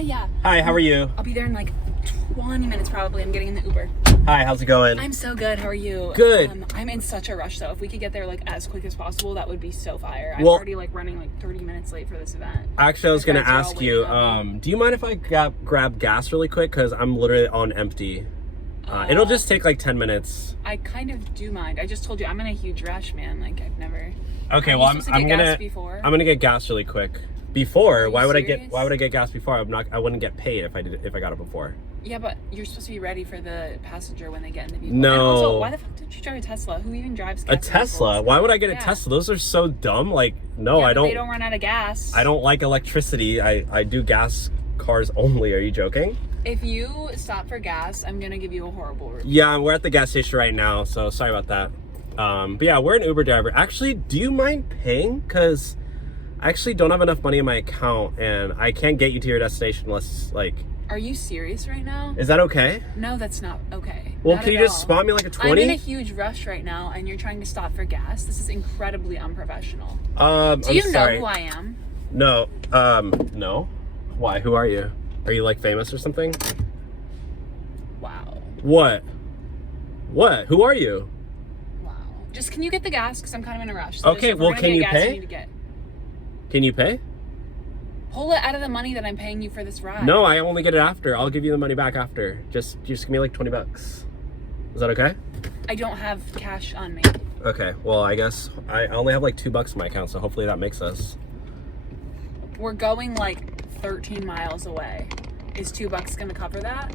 Yeah. Hi, how are you? I'll be there in like 20 minutes probably. I'm getting in the Uber. Hi, how's it going? I'm so good. How are you? Good. I'm in such a rush though. If we could get there like as quick as possible, that would be so fire. I'm Well, already like running like 30 minutes late for this event. Actually, I was gonna Guys are all ask you, waiting do you mind if I grab gas really quick? Because I'm literally on empty. It'll just take like 10 minutes. I kind of do mind. I just told you I'm in a huge rush, man. Like I've never. Okay, Are well you supposed to I'm get gonna gas before? I'm gonna get gas really quick. Before, you why would serious? I get gas before? I wouldn't get paid if I got it before. Yeah, but you're supposed to be ready for the passenger when they get in the vehicle. No. And also, why the fuck did you drive a Tesla? Who even drives gas A Tesla? vehicles? Why would I get a Yeah. Tesla? Those are so dumb. Like, no, Yeah, I but don't. They don't run out of gas. I don't like electricity. I do gas cars only. Are you joking? If you stop for gas, I'm gonna give you a horrible review. Yeah, we're at the gas station right now, so sorry about that. But yeah, we're an Uber driver. Actually, do you mind paying? Because I actually don't have enough money in my account, and I can't get you to your destination unless, like... Are you serious right now? Is that okay? No, that's not okay. Well, Not can you at just all. spot me like a 20? I'm in a huge rush right now, and you're trying to stop for gas. This is incredibly unprofessional. Do you know who I am? No. No. Why? Who are you? Are you, like, famous or something? Wow. What? What? Who are you? Wow. Just, can you get the gas? Because I'm kind of in a rush. So Okay, if we're well, gonna can get you gas, pay? need to get. Can you pay? Pull it out of the money that I'm paying you for this ride. No, I only get it after. I'll give you the money back after. Just give me like 20 bucks. Is that okay? I don't have cash on me. Okay, well, I guess I only have like $2 in my account, so hopefully that makes us. We're going like 13 miles away. Is $2 gonna cover that?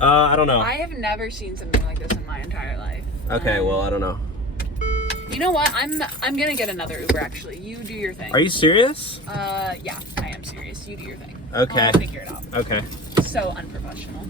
I don't know. I have never seen something like this in my entire life. Okay, well, I don't know. You know what? I'm gonna get another Uber actually. You do your thing. Are you serious? Yeah, I am serious. You do your thing. Okay. I'll figure it out. Okay. So unprofessional.